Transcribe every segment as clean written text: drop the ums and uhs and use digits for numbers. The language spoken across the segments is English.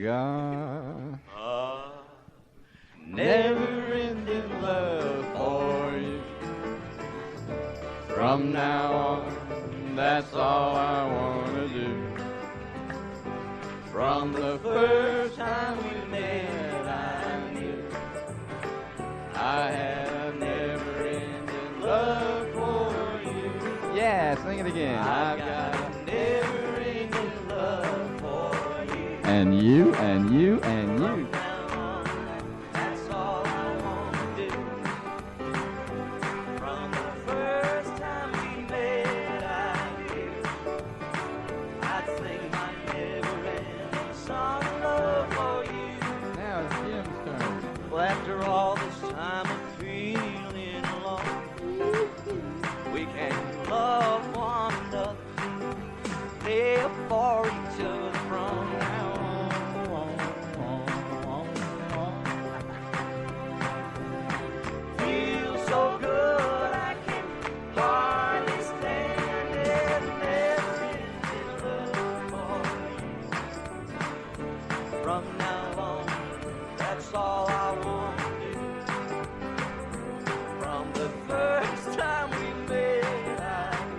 got never-ending love for you. From now on, that's all I want to do. From the first time we met, I knew I had a never-ending love for you. Yeah, sing it again. I've got a never-ending love for you. And you, and you, and you. That's all I want to do. From the first time we met, I knew I'd sing my never-ending song of love for you. Now it's Jim's turn. Well, after all this time of feeling alone, we can love one another, live for each other from now on. Feels so good, I can hardly stand it. Never-ending love for you. From now on, that's all I want to do. From the first time we met, I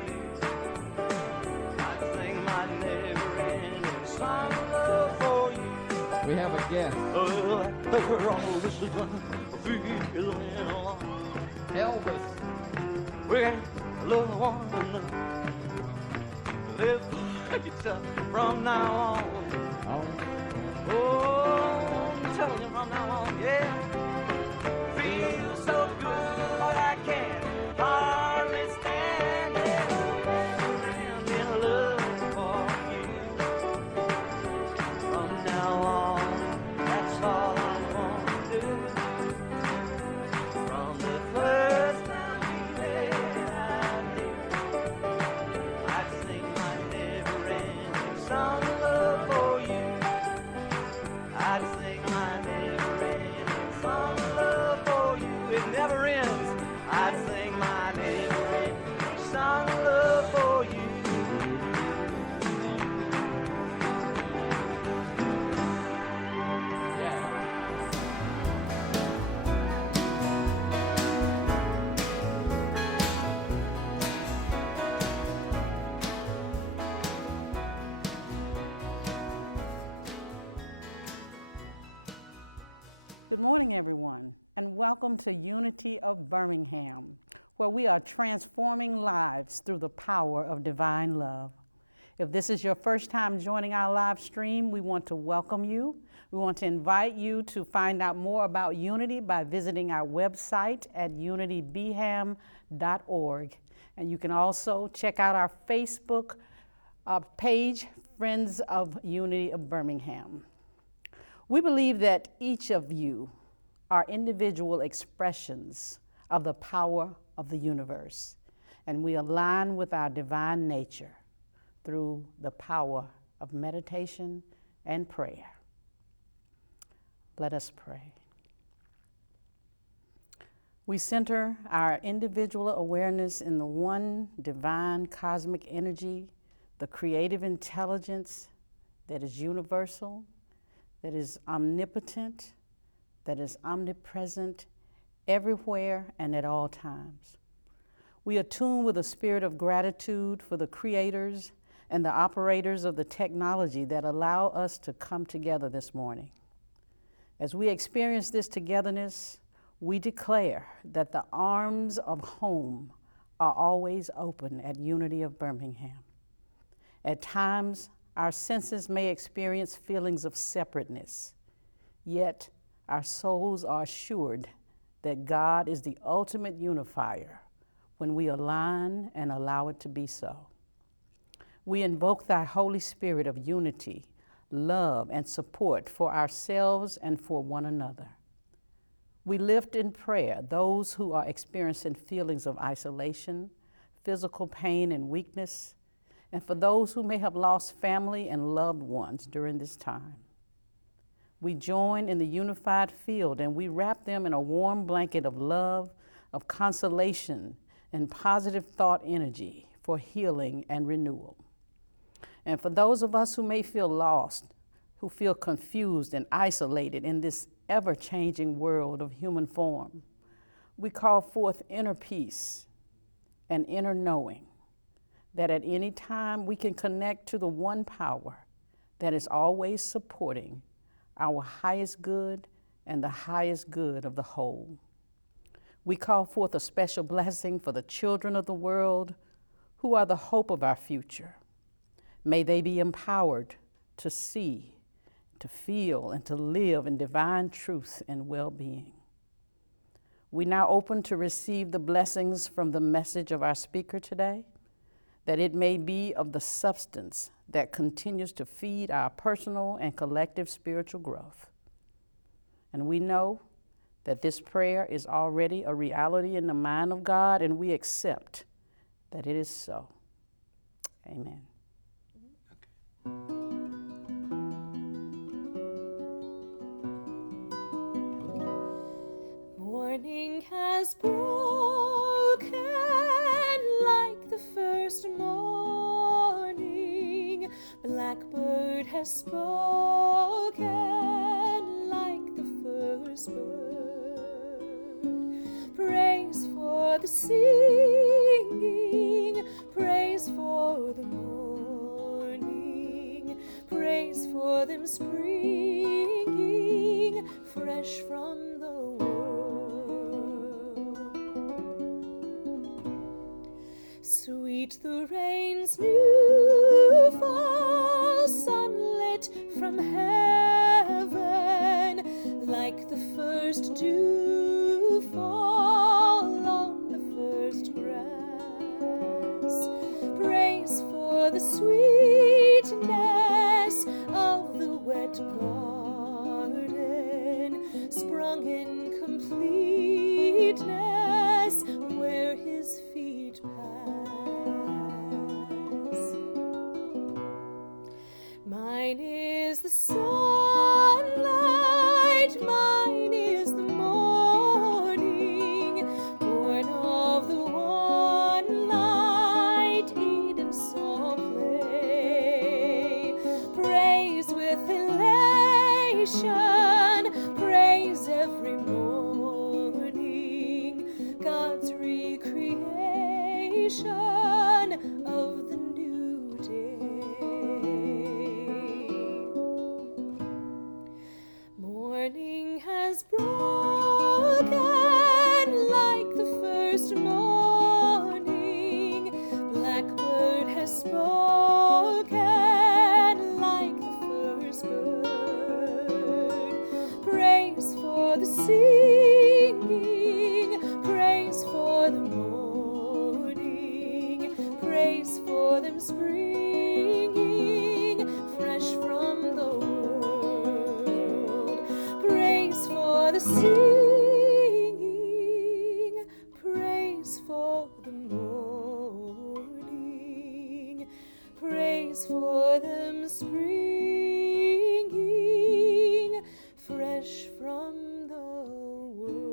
knew I'd sing my never-ending song of love for you. We have a guest. Oh, after all this time, feeling alone. Elvis. We love one another. Live for each other from now on. Oh, I'm telling you from now on, yeah. Feels so good, I can't hardly stand it. Never-ending love for you. From now on, that's all I want to do. From the first time we met, I knew I'd sing my never-ending song of love for you. I'd sing my never-ending song of love for you. It never ends. I'd sing my never-ending song of love for you. Good morning, everyone, and welcome to Unity of Birmingham, where we are transforming lives through the power of divine love. If this is your first time joining our live stream, we want to welcome you. We want to invite you to find out more about Unity by visiting our website at unitybham.org. And you can also check out our Facebook page, Friends of Unity of Birmingham. We believe that each of you are individual expressions of the power of the universe, and we align with our divine nature through the power of meditation and prayer. Let us pray. We center our individual awareness in the one divine cosmic energy, the creative intelligence that is universal, that is omnipotent, that is omnipresent, everywhere and at all times. We attune with a spirit of gratitude for the creators and the operators of the technology that allow us to come together this morning. As we experience this togetherness, we declare that the arms of home are always open at Unity of Birmingham. At times, our senses may experience feelings of separateness, yet our souls are assured that God is the ultimate unifier when we align and allow it to be so. We invoke thy Holy Spirit of unity, love, and support for ourselves and for one another. We lift in prayer those who are experiencing feelings of isolation, physical pain and weakness, and for those who may have lost family and loved ones during this time. We join in the unified field and we wrap them in a warm blanket of love, of consolation, and positive thought energy for healing and renewal. And for those of us who may feel lost, who feel confused and isolated in this ever-changing world of human form, we call forth inner peace and inner knowing that at any time we can connect to the one power that is always supporting our highest good and the highest good of the whole. We call forth a special blessing for the children of the world who are the hope of our future. May they be empowered to see, to feel, and to live in divine truth and well-being. We now open to receive the blessings from the message of our speaker today, that it may be of the substance that continues to feed our personal and collective spiritual growth. And we know that this prayer is already a reality in the mind of God, and we accept that it is so. Amen. Morning has broken like the first morning. Blackbird has spoken like the first bird. Praise for the singing, praise for the morning, praise for them springing fresh from the sweet the rain's new fall, sunlit from heaven, like the first dew fall on the first grass. Praise for the sweetness of the wet garden, sprung in completeness where his feet pass. Mine is the sunlight, mine is the morning, born of the one light Eden saw play. Praise with elation, praise every morning, God's recreation of the new day. Morning has broken like the first morning. Blackbird has spoken like the first bird. Praise for the singing, praise for the morning, praise for them springing fresh from the world. Praise for the singing, praise for the morning, praise for them springing fresh from the world.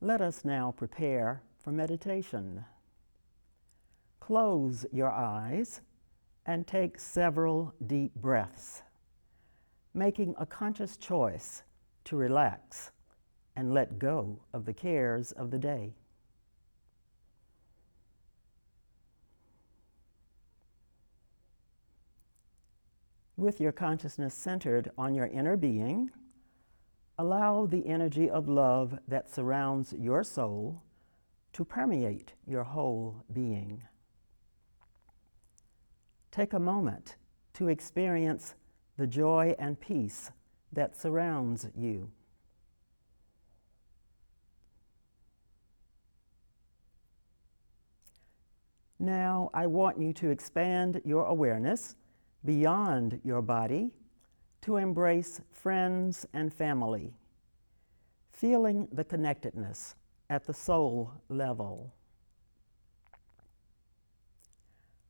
Let us now prepare for meditation. Close your eyes and take several deep breaths, making a conscious choice to relax and let go of the cares of the day. With your consciousness centered on your inner being, allow the energy of love that surrounds your soul to permeate your whole being. Take a moment to experience the joy and peace that surrounds you. Now, I want you to expand your awareness beyond your body to embrace friends and family, feeling the connectedness at the soul level.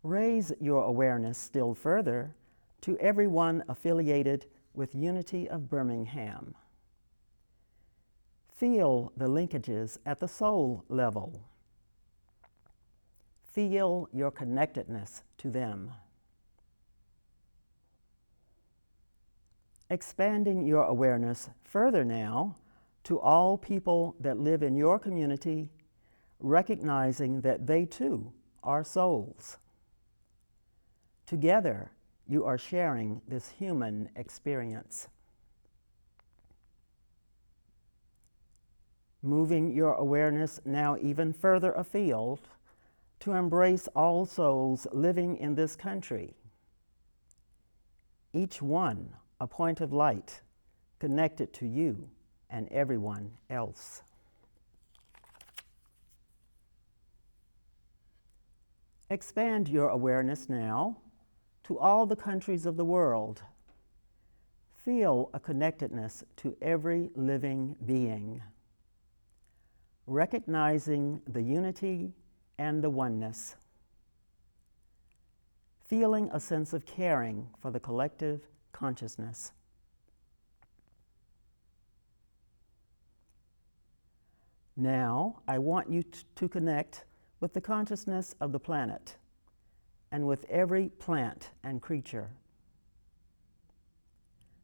Raise your awareness still further to everyone affiliated with Unity of Birmingham. Feel the linkages at the soul level. Feel your connectedness to them. Expanding your awareness further now to all people that live in your community, recognizing that they too are souls. Together, you are sharing this human experience. Moving your awareness now even further afield to embrace all souls living in this country. Each one a point of light connected to you and everyone else. Expand your awareness now to all the countries of the world. Feel a connectedness to every living being, recognizing the unity and the oneness, feeling a sense of caring for the collective consciousness. Now, I want you to connect with the consciousness of the planet and with every plant and creature.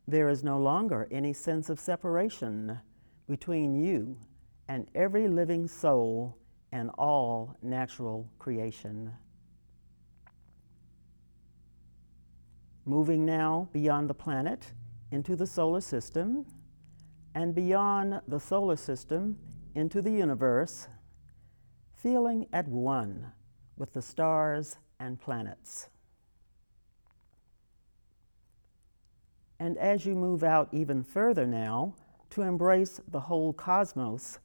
There is no longer any sense of separation between you and every living soul and all natural creation. Moving now beyond the planet into the solar system, and beyond the solar system into the universe, feeling at one with the stars and planets. And as you move out even further now to embrace the whole cosmos,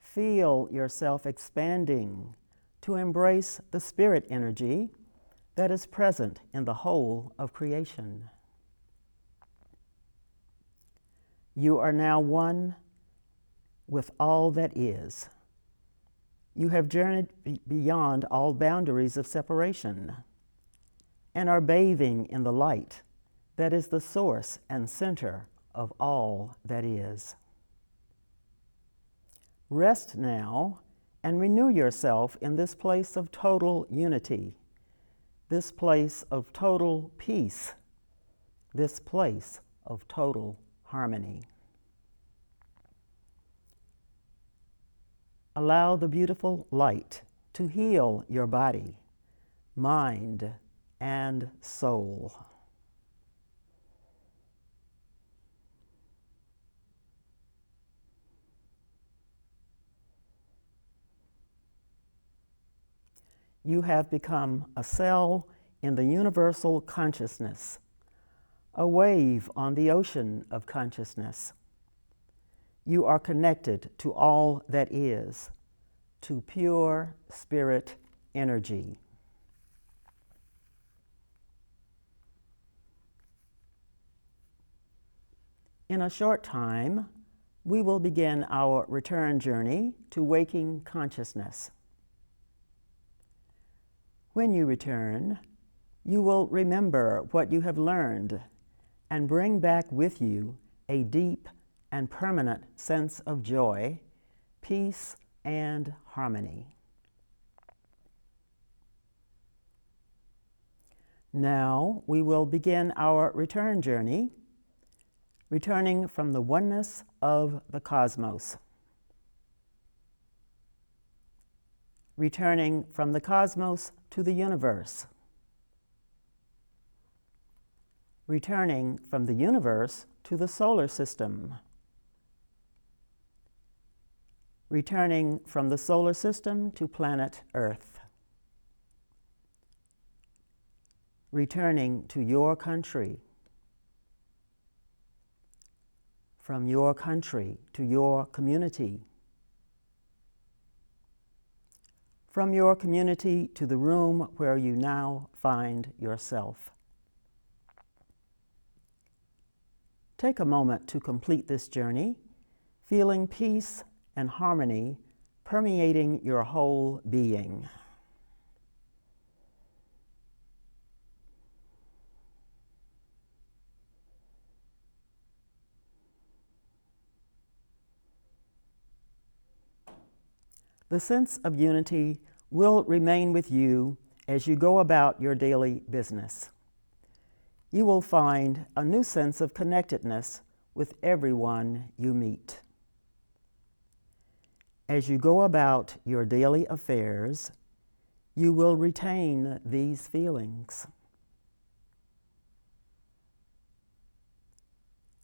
feel yourself expanding to embrace the spirit energy that is present in the whole of creation. You are now one with all that is. You have journeyed beyond all boundaries of separation and are bathing in the light that is the source and center of all that is. Rest now and renew yourself in this place of total unity, this place of total peace, this place of total harmony. Allow the beautiful light to heal your body, mind, and soul. You have become a cell in the universal consciousness, a wave on the ocean of consciousness. You are connected to all that is, to pure spirit energy. In a short time, we will begin our return journey to waking consciousness. When you return, you will remember what you have learned and bring back with you a deep and permanent sense of joy, peace, and harmony. Now we will begin our return journey, returning from the oneness of the cosmos. Returning from the cosmos to the universe. Returning from the universe to the solar system. Returning from the solar system to planet Earth. Returning to your country. From your country to your community. From your community to the room where you now find yourself. Take a moment to complete this journey, feeling peace and harmony permeating your whole being. The sense of unity will remain with you as you go about your daily business. You will find a new sense of connectedness with everyone you meet. As you go about your daily affairs, you will retain these feelings.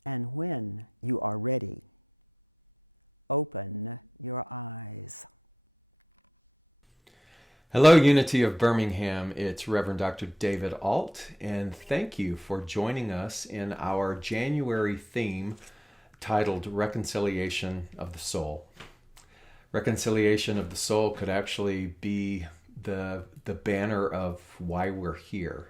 And when you are ready, open your eyes. Hello, Unity of Birmingham. It's Rev Dr. David Ault, and thank you for joining us in our January theme titled Reconciliation of the Soul. Reconciliation of the soul could actually be the banner of why we're here,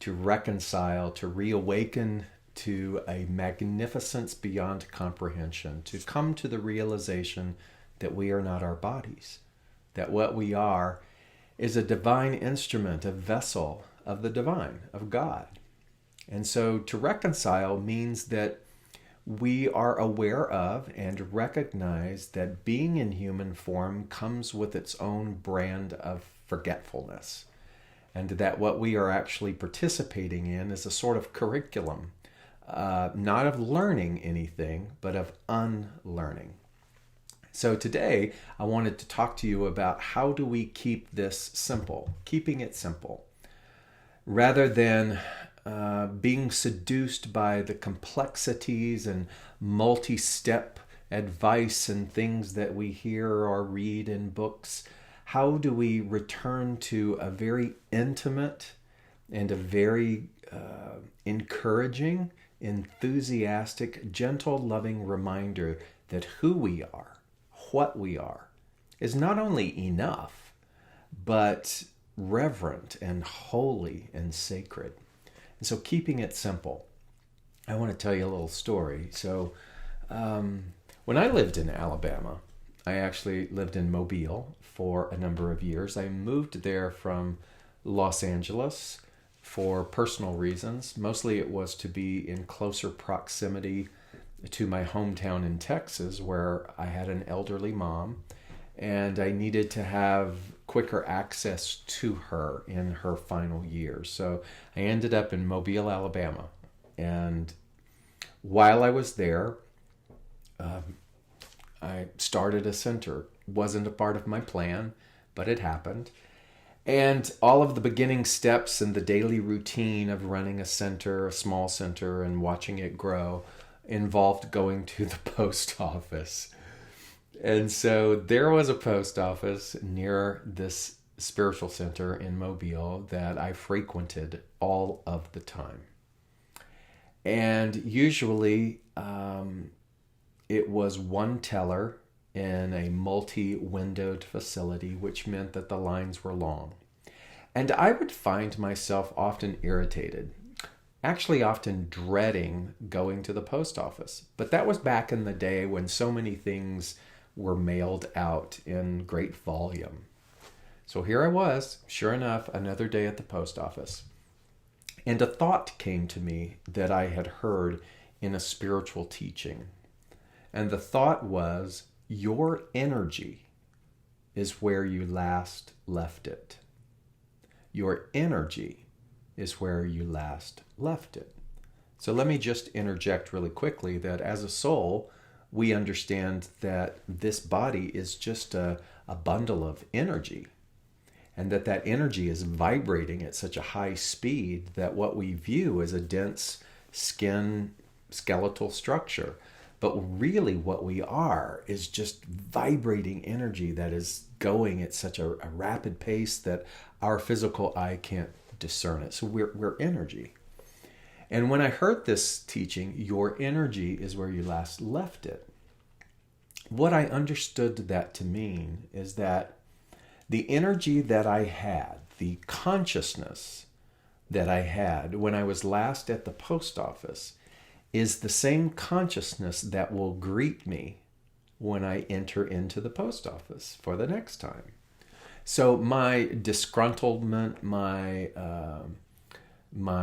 to reconcile, to reawaken to a magnificence beyond comprehension, to come to the realization that we are not our bodies, that what we are is a divine instrument, a vessel of the divine, of God. And so to reconcile means that we are aware of and recognize that being in human form comes with its own brand of forgetfulness, and that what we are actually participating in is a sort of curriculum, not of learning anything, but of unlearning. So today, I wanted to talk to you about how do we keep this simple, keeping it simple, rather than being seduced by the complexities and multi-step advice and things that we hear or read in books. How do we return to a very intimate and a very encouraging, enthusiastic, gentle, loving reminder that who we are, what we are, is not only enough, but reverent and holy and sacred. And so keeping it simple, I want to tell you a little story. So when I lived in Alabama, I actually lived in Mobile for a number of years. I moved there from Los Angeles for personal reasons. Mostly it was to be in closer proximity to my hometown in Texas, where I had an elderly mom, and I needed to have quicker access to her in her final years. So I ended up in Mobile, Alabama. And while I was there, I started a center. Wasn't a part of my plan, but it happened. And all of the beginning steps and the daily routine of running a center, a small center, and watching it grow involved going to the post office. And so there was a post office near this spiritual center in Mobile that I frequented all of the time. And usually it was one teller in a multi-windowed facility, which meant that the lines were long. And I would find myself often irritated, actually often dreading going to the post office. But that was back in the day when so many things were mailed out in great volume. So here I was, sure enough, another day at the post office. And a thought came to me that I had heard in a spiritual teaching. And the thought was, your energy is where you last left it. Your energy is where you last left it. So let me just interject really quickly that as a soul, we understand that this body is just a bundle of energy, and that energy is vibrating at such a high speed that what we view as a dense skin skeletal structure, but really what we are is just vibrating energy that is going at such a rapid pace that our physical eye can't discern it. So we're energy. And when I heard this teaching, your energy is where you last left it, what I understood that to mean is that the energy that I had, the consciousness that I had when I was last at the post office, is the same consciousness that will greet me when I enter into the post office for the next time. So my disgruntlement, my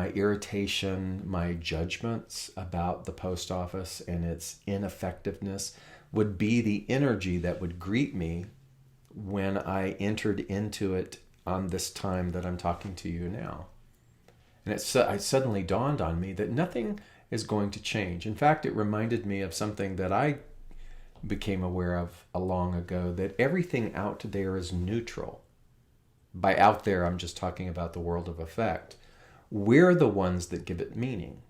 irritation, my judgments about the post office and its ineffectiveness would be the energy that would greet me when I entered into it on this time that I'm talking to you now. And it suddenly dawned on me that nothing is going to change. In fact, it reminded me of something that I became aware of long ago, that everything out there is neutral. By out there, I'm just talking about the world of effect. We're the ones that give it meaning.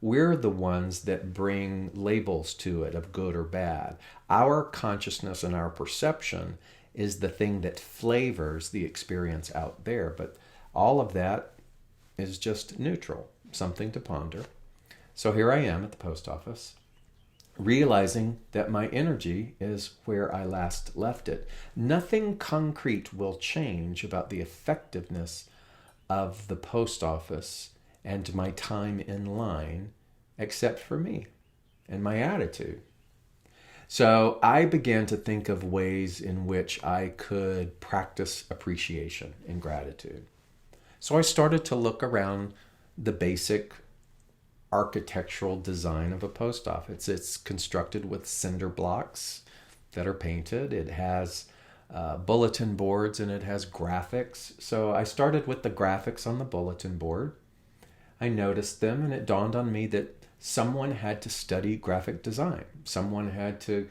We're the ones that bring labels to it of good or bad. Our consciousness and our perception is the thing that flavors the experience out there. But all of that is just neutral, something to ponder. So here I am at the post office, realizing that my energy is where I last left it. Nothing concrete will change about the effectiveness of the post office and my time in line, except for me and my attitude. So I began to think of ways in which I could practice appreciation and gratitude. So I started to look around the basic architectural design of a post office. It's constructed with cinder blocks that are painted. It has bulletin boards and it has graphics. So I started with the graphics on the bulletin board. I noticed them, and it dawned on me that someone had to study graphic design. Someone had to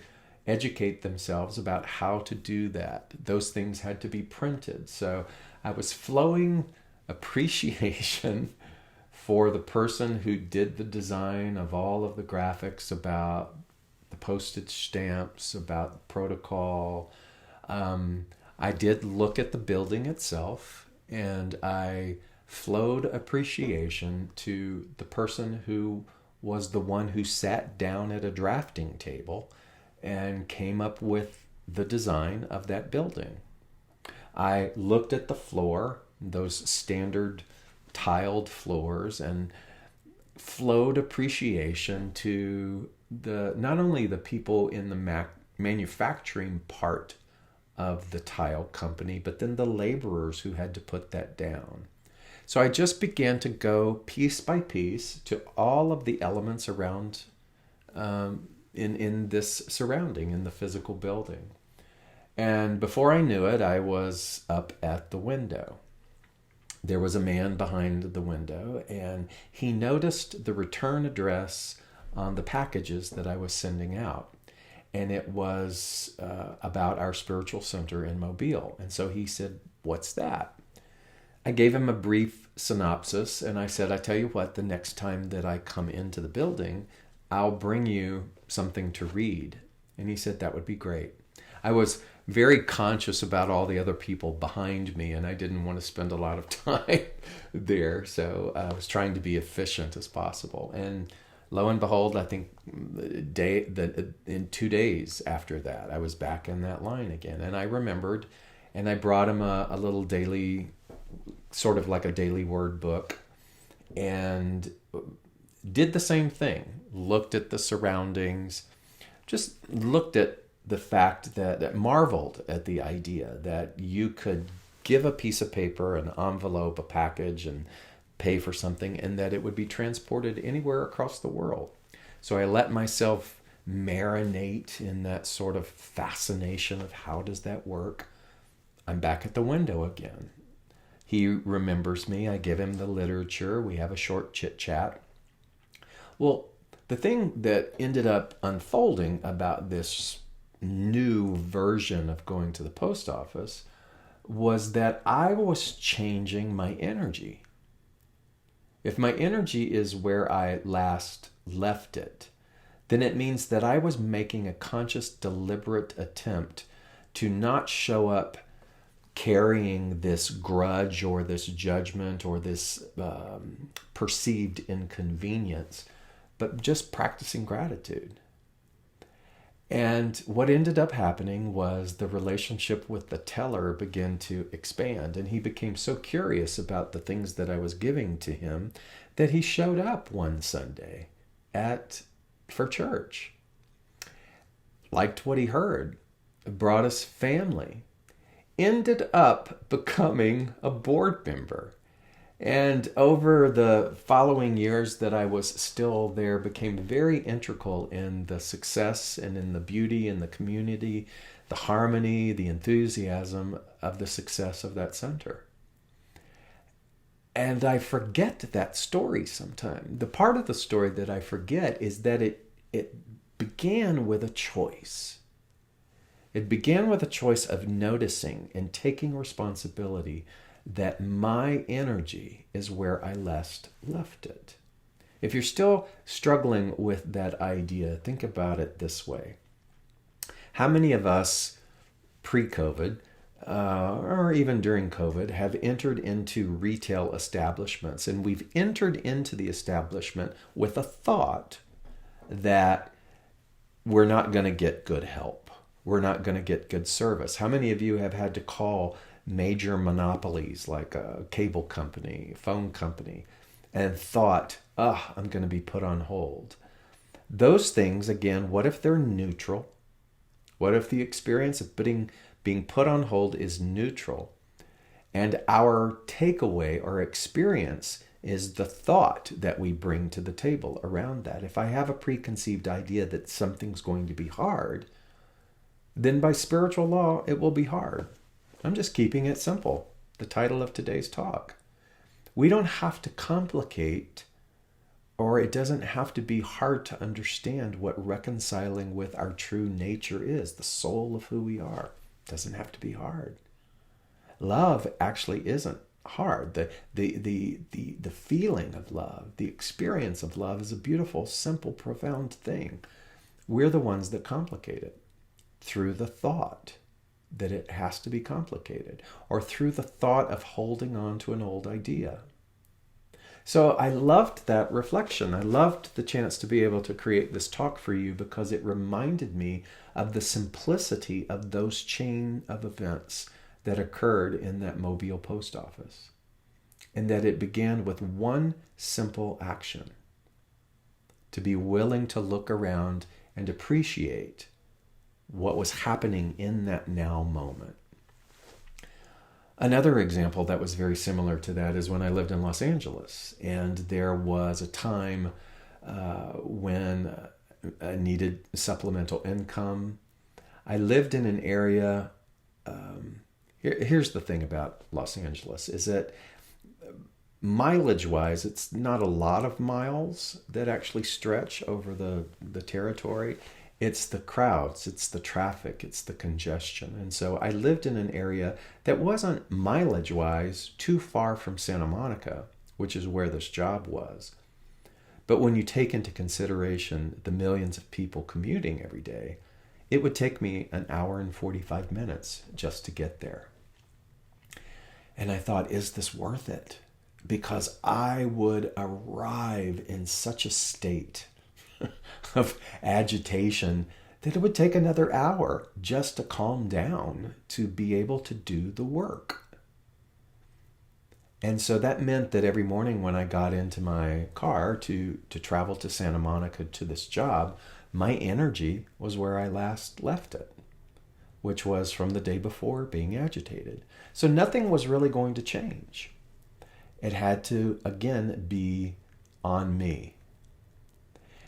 educate themselves about how to do that. Those things had to be printed. So I was flowing appreciation for the person who did the design of all of the graphics, about the postage stamps, about protocol. I did look at the building itself, and I flowed appreciation to the person who was the one who sat down at a drafting table and came up with the design of that building. I looked at the floor, those standard tiled floors, and flowed appreciation to not only the people in the manufacturing part of the tile company, but then the laborers who had to put that down. So I just began to go piece by piece to all of the elements around in this surrounding, in the physical building. And before I knew it, I was up at the window. There was a man behind the window, and he noticed the return address on the packages that I was sending out. And it was about our spiritual center in Mobile. And so he said, "What's that?" I gave him a brief synopsis, and I said, "I tell you what, the next time that I come into the building, I'll bring you something to read." And he said, "That would be great." I was very conscious about all the other people behind me, and I didn't want to spend a lot of time there. So I was trying to be efficient as possible. And lo and behold, I think in 2 days after that, I was back in that line again. And I remembered, and I brought him a little daily, sort of like a daily word book, and did the same thing. Looked at the surroundings, just looked at the fact that marveled at the idea that you could give a piece of paper, an envelope, a package, and pay for something, and that it would be transported anywhere across the world. So I let myself marinate in that sort of fascination of how does that work. I'm back at the window again. He remembers me. I give him the literature. We have a short chit chat. Well, the thing that ended up unfolding about this new version of going to the post office was that I was changing my energy. If my energy is where I last left it, then it means that I was making a conscious, deliberate attempt to not show up carrying this grudge or this judgment or this perceived inconvenience, but just practicing gratitude. And what ended up happening was the relationship with the teller began to expand, and he became so curious about the things that I was giving to him that he showed up one Sunday for church. Liked what he heard, brought us family, ended up becoming a board member. And over the following years that I was still there, became very integral in the success and in the beauty and the community the harmony, the enthusiasm of the success of that center. And I forget that story sometimes. The part of the story that I forget is that it began with a choice. It began with a choice of noticing and taking responsibility that my energy is where I last left it. If you're still struggling with that idea, think about it this way. How many of us pre-COVID, or even during COVID, have entered into retail establishments, and we've entered into the establishment with a thought that we're not going to get good help. We're not going to get good service. How many of you have had to call major monopolies like a cable company, phone company, and thought, I'm going to be put on hold? Those things, again, what if they're neutral? What if the experience of being put on hold is neutral, and our takeaway or experience is the thought that we bring to the table around that? If I have a preconceived idea that something's going to be hard, then by spiritual law, it will be hard. I'm just keeping it simple. The title of today's talk. We don't have to complicate, or it doesn't have to be hard to understand what reconciling with our true nature is, the soul of who we are. It doesn't have to be hard. Love actually isn't hard. The feeling of love, the experience of love is a beautiful, simple, profound thing. We're the ones that complicate it through the thought that it has to be complicated, or through the thought of holding on to an old idea. So I loved that reflection. I loved the chance to be able to create this talk for you because it reminded me of the simplicity of those chain of events that occurred in that Mobile post office. And that it began with one simple action: to be willing to look around and appreciate what was happening in that now moment. Another example that was very similar to that is when I lived in Los Angeles, and there was a time when I needed supplemental income. I lived in an area, here's the thing about Los Angeles, is that mileage-wise, it's not a lot of miles that actually stretch over the territory. It's the crowds, it's the traffic, it's the congestion. And so I lived in an area that wasn't mileage-wise too far from Santa Monica, which is where this job was. But when you take into consideration the millions of people commuting every day, it would take me an hour and 45 minutes just to get there. And I thought, is this worth it? Because I would arrive in such a state of agitation that it would take another hour just to calm down to be able to do the work. And so that meant that every morning when I got into my car to travel to Santa Monica to this job, my energy was where I last left it, which was from the day before, being agitated. So nothing was really going to change. It had to, again, be on me.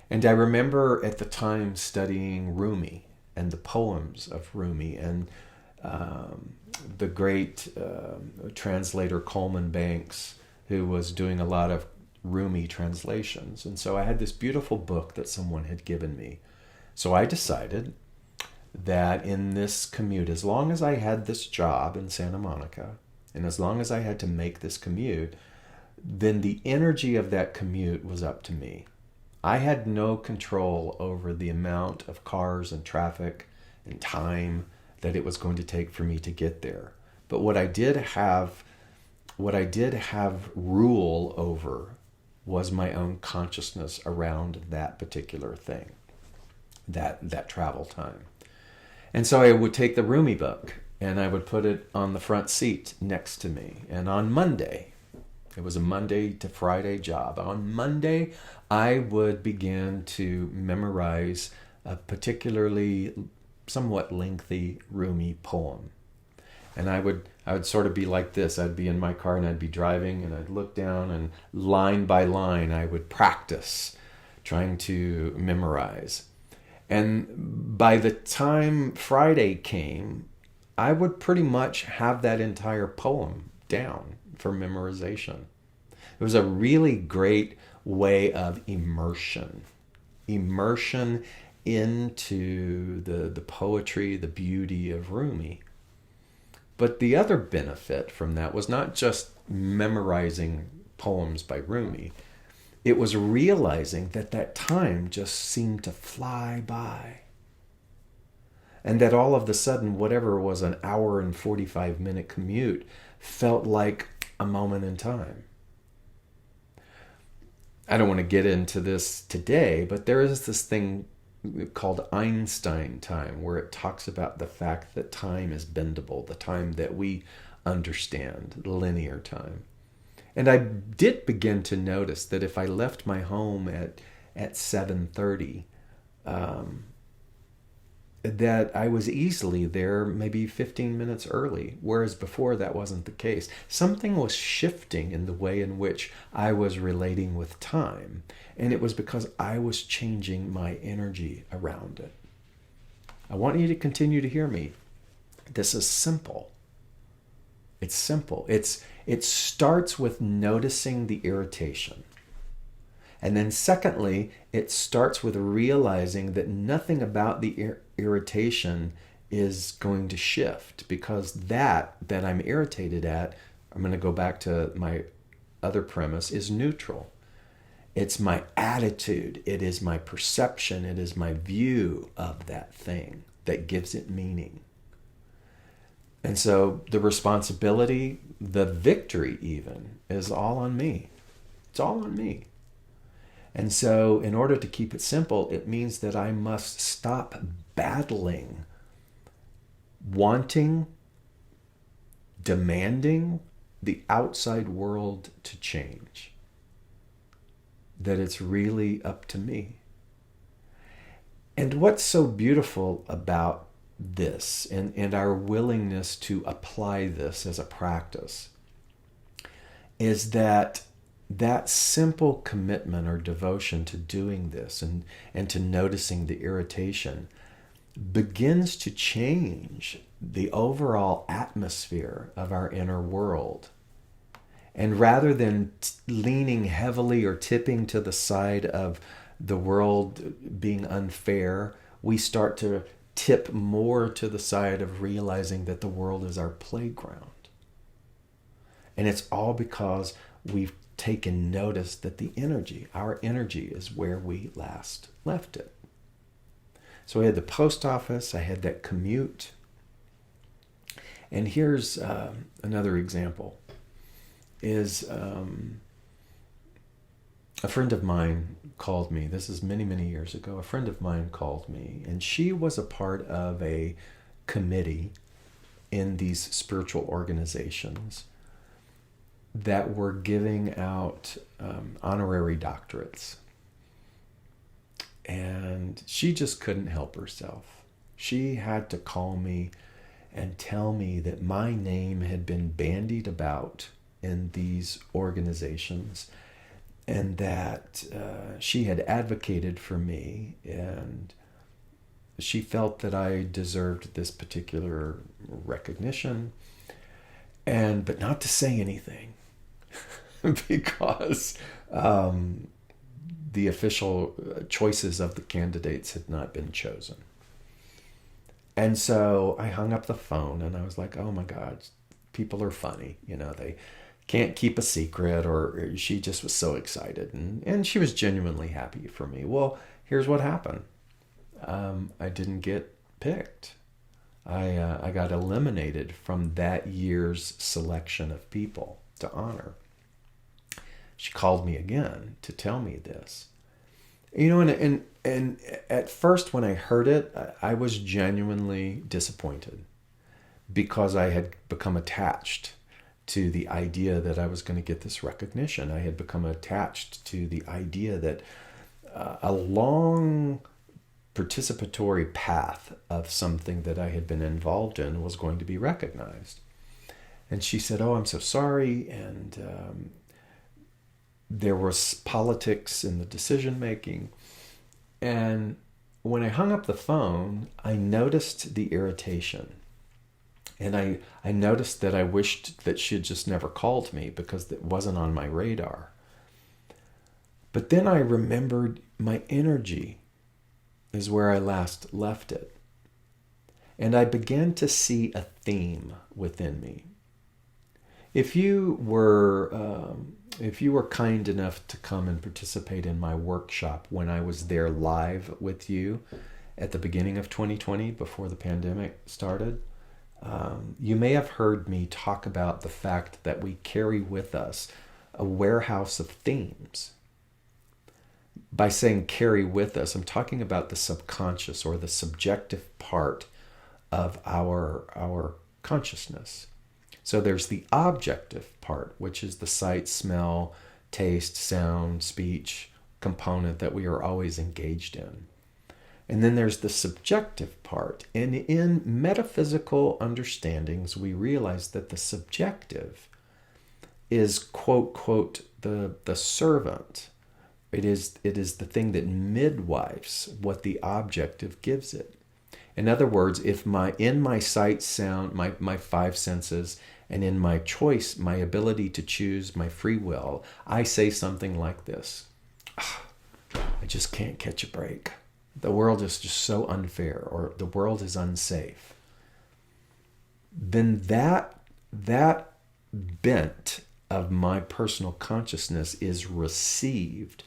And I remember at the time studying Rumi and the poems of Rumi, and the great translator Coleman Banks, who was doing a lot of Rumi translations. And so I had this beautiful book that someone had given me. So I decided that in this commute, as long as I had this job in Santa Monica, and as long as I had to make this commute, then the energy of that commute was up to me. I had no control over the amount of cars and traffic and time that it was going to take for me to get there. But what I did have rule over was my own consciousness around that particular thing, that travel time. And so I would take the Rumi book and I would put it on the front seat next to me. And on Monday, it was a Monday to Friday job. On Monday, I would begin to memorize a particularly somewhat lengthy Rumi poem. And I would sort of be like this. I'd be in my car and I'd be driving and I'd look down and line by line I would practice trying to memorize. And by the time Friday came, I would pretty much have that entire poem down for memorization. It was a really great way of immersion into the poetry, the beauty of Rumi. But the other benefit from that was not just memorizing poems by Rumi. It was realizing that that time just seemed to fly by. And that all of a sudden, whatever was an hour and 45-minute commute felt like a moment in time. I don't want to get into this today, but there is this thing called Einstein time, where it talks about the fact that time is bendable, the time that we understand, linear time. And I did begin to notice that if I left my home at 7:30, that I was easily there maybe 15 minutes early, whereas before that wasn't the case. Something was shifting in the way in which I was relating with time, and it was because I was changing my energy around it. I want you to continue to hear me. This is simple. It's simple. It starts with noticing the irritation. And then secondly, it starts with realizing that nothing about the irritation is going to shift, because that I'm irritated at, I'm going to go back to my other premise, is neutral. It's my attitude. It is my perception. It is my view of that thing that gives it meaning. And so the responsibility, the victory even, is all on me. It's all on me. And so in order to keep it simple, it means that I must stop battling, wanting, demanding the outside world to change. That it's really up to me. And what's so beautiful about this and our willingness to apply this as a practice is that simple commitment or devotion to doing this and to noticing the irritation begins to change the overall atmosphere of our inner world. And rather than leaning heavily or tipping to the side of the world being unfair, we start to tip more to the side of realizing that the world is our playground. And it's all because we've taken notice that our energy is where we last left it. So I had the post office, I had that commute. And here's another example. Is a friend of mine called me. This is many, many years ago. A friend of mine called me, and she was a part of a committee in these spiritual organizations that were giving out honorary doctorates. And she just couldn't help herself. She had to call me and tell me that my name had been bandied about in these organizations, and that she had advocated for me, and she felt that I deserved this particular recognition, but not to say anything because the official choices of the candidates had not been chosen. And so I hung up the phone and I was like, oh my God, people are funny. They can't keep a secret, or she just was so excited. And she was genuinely happy for me. Well, here's what happened. I didn't get picked. I got eliminated from that year's selection of people to honor. She called me again to tell me this. And at first when I heard it, I was genuinely disappointed, because I had become attached to the idea that I was going to get this recognition. I had become attached to the idea that a long participatory path of something that I had been involved in was going to be recognized. And she said, oh, I'm so sorry. And there was politics in the decision making. And when I hung up the phone, I noticed the irritation. And I noticed that I wished that she had just never called me because it wasn't on my radar. But then I remembered my energy is where I last left it. And I began to see a theme within me. If you were kind enough to come and participate in my workshop when I was there live with you at the beginning of 2020, before the pandemic started, you may have heard me talk about the fact that we carry with us a warehouse of themes. By saying carry with us, I'm talking about the subconscious or the subjective part of our consciousness. So there's the objective part, which is the sight, smell, taste, sound, speech component that we are always engaged in. And then there's the subjective part. And in metaphysical understandings, we realize that the subjective is, quote, quote, the servant. It is the thing that midwives what the objective gives it. In other words, if in my sight, sound, my five senses, and in my choice, my ability to choose, my free will, I say something like this: I just can't catch a break. The world is just so unfair, or the world is unsafe. Then that bent of my personal consciousness is received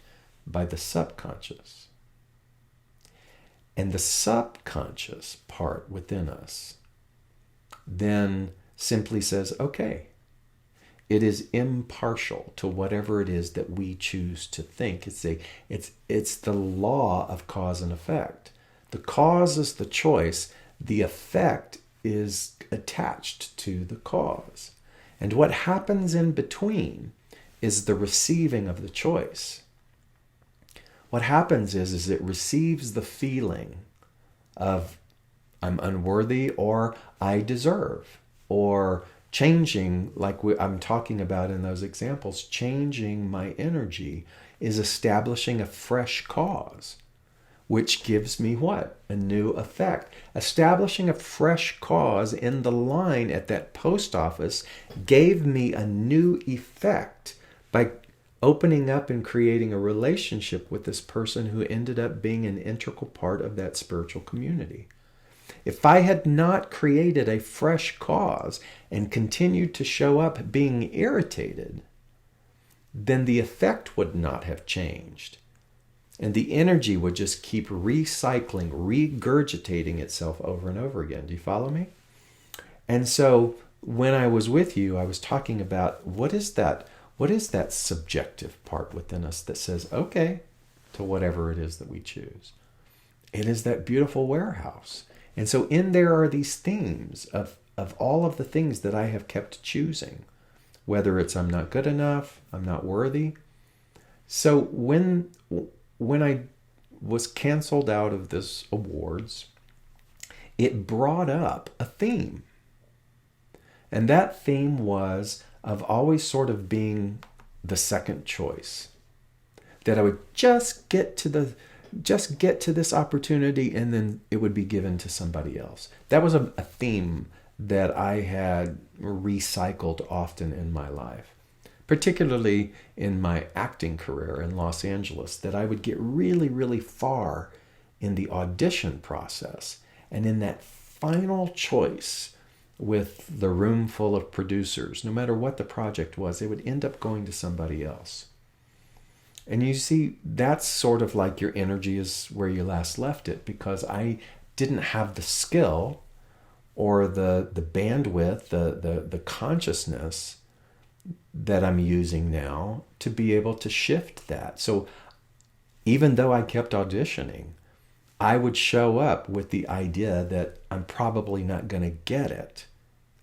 by the subconscious. And the subconscious part within us then simply says, okay, it is impartial to whatever it is that we choose to think. It's the law of cause and effect. The cause is the choice. The effect is attached to the cause. And what happens in between is the receiving of the choice. What happens is it receives the feeling of I'm unworthy, or I deserve, or changing, like I'm talking about in those examples. Changing my energy is establishing a fresh cause, which gives me what? A new effect. Establishing a fresh cause in the line at that post office gave me a new effect by opening up and creating a relationship with this person who ended up being an integral part of that spiritual community. If I had not created a fresh cause and continued to show up being irritated, then the effect would not have changed. And the energy would just keep recycling, regurgitating itself over and over again. Do you follow me? And so when I was with you, I was talking about what is that subjective part within us that says, okay, to whatever it is that we choose. It is that beautiful warehouse. And so in there are these themes of all of the things that I have kept choosing, whether it's I'm not good enough, I'm not worthy. So when I was canceled out of this awards, it brought up a theme. And that theme was of always sort of being the second choice. That I would just get to this opportunity and then it would be given to somebody else. That was a theme that I had recycled often in my life, particularly in my acting career in Los Angeles, that I would get really, really far in the audition process. And in that final choice with the room full of producers, no matter what the project was, it would end up going to somebody else. And you see, that's sort of like your energy is where you last left it, because I didn't have the skill or the bandwidth, the consciousness that I'm using now to be able to shift that. So even though I kept auditioning, I would show up with the idea that I'm probably not going to get it.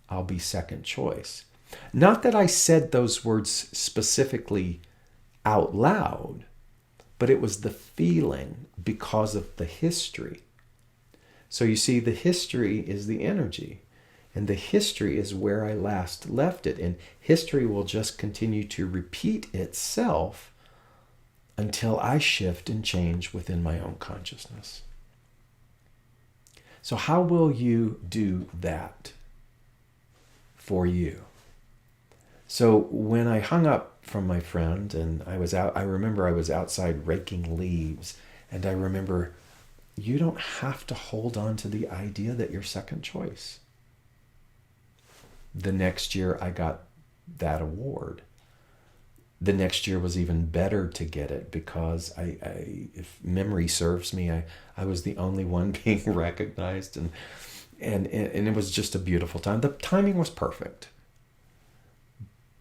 I'll be second choice. Not that I said those words specifically out loud, but it was the feeling because of the history. So you see, the history is the energy, and the history is where I last left it. And history will just continue to repeat itself until I shift and change within my own consciousness. So how will you do that for you? So when I hung up from my friend and I remember I was outside raking leaves, and I remember you don't have to hold on to the idea that you're second choice. The next year I got that award. The next year was even better to get it because if memory serves me, I was the only one being recognized, and it was just a beautiful time. The timing was perfect.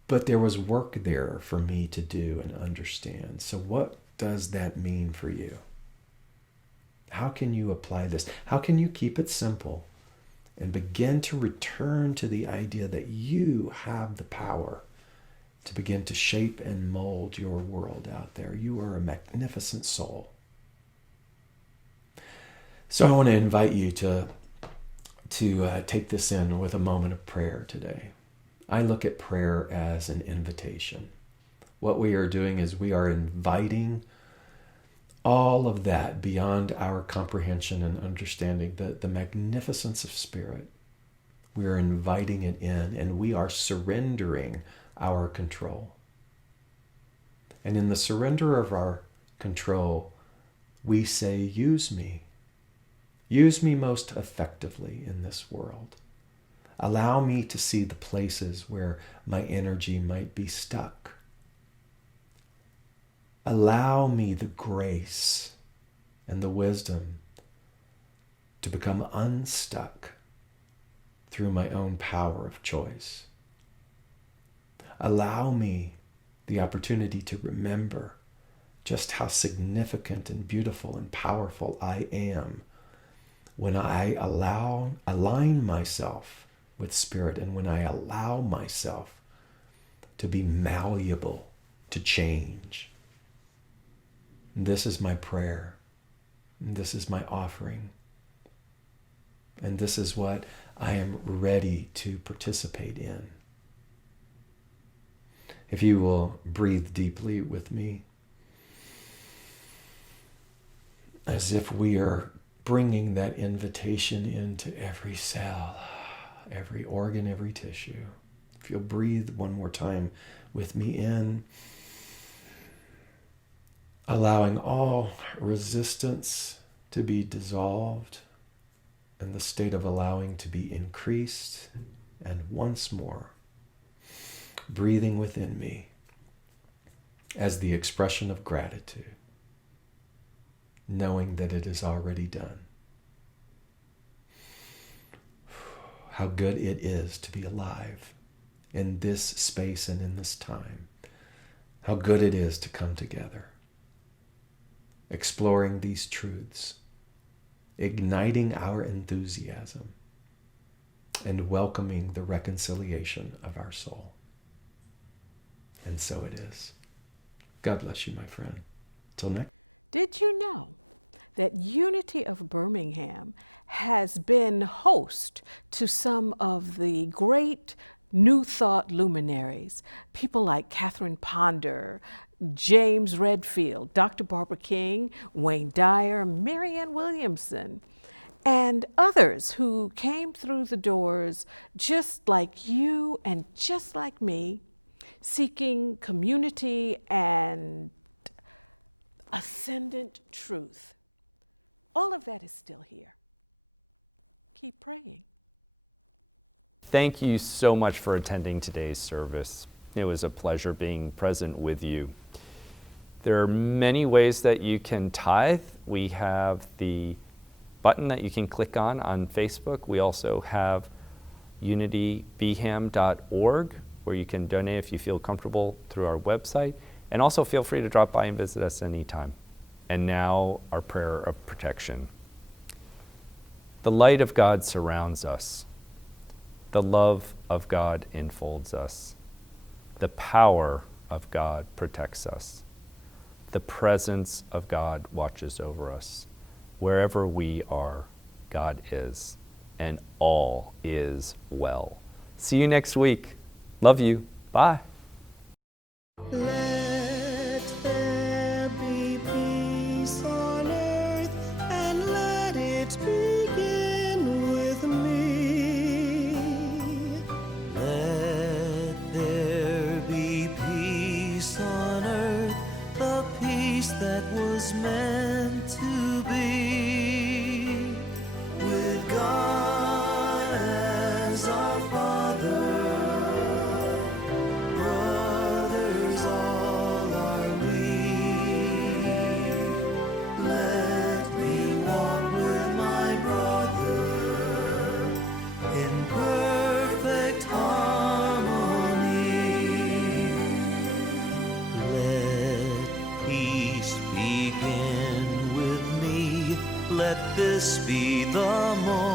But there was work there for me to do and understand. So what does that mean for you? How can you apply this? How can you keep it simple and begin to return to the idea that you have the power to begin to shape and mold your world out there? You are a magnificent soul. So I want to invite you to take this in with a moment of prayer today. I look at prayer as an invitation. What we are doing is we are inviting all of that beyond our comprehension and understanding, the magnificence of Spirit. We are inviting it in, and we are surrendering our control. And in the surrender of our control, we say, use me. Use me most effectively in this world. Allow me to see the places where my energy might be stuck. Allow me the grace and the wisdom to become unstuck through my own power of choice. Allow me the opportunity to remember just how significant and beautiful and powerful I am when I align myself with Spirit, and when I allow myself to be malleable to change. This is my prayer. This is my offering. And this is what I am ready to participate in. If you will breathe deeply with me, as if we are bringing that invitation into every cell, every organ, every tissue. If you'll breathe one more time with me in, allowing all resistance to be dissolved and the state of allowing to be increased, and once more, breathing within me as the expression of gratitude, knowing that it is already done. How good it is to be alive in this space and in this time. How good it is to come together, exploring these truths, igniting our enthusiasm, and welcoming the reconciliation of our soul. And so it is. God bless you, my friend. Till next. Did you know that Unity of Birmingham has been host to some of the great New Thought luminaries, people like Catherine Ponder, James Redfield, Dr. Barbara King, Wayne Dyer, Marianne Williamson, and others who came through the doors just like you and just like me, seeking community and ascendant truth. All of that is still here. Keep praying. Thank you so much for attending today's service. It was a pleasure being present with you. There are many ways that you can tithe. We have the button that you can click on Facebook. We also have unitybham.org, where you can donate if you feel comfortable through our website. And also feel free to drop by and visit us anytime. And now our prayer of protection. The light of God surrounds us. The love of God enfolds us. The power of God protects us. The presence of God watches over us. Wherever we are, God is, and all is well. See you next week. Love you. Bye. Let there be peace on earth, and let it begin is meant to be, with God as our Father, brothers all are we. Let me walk with my brother in perfect harmony. Let peace begin with me. Let this be the moment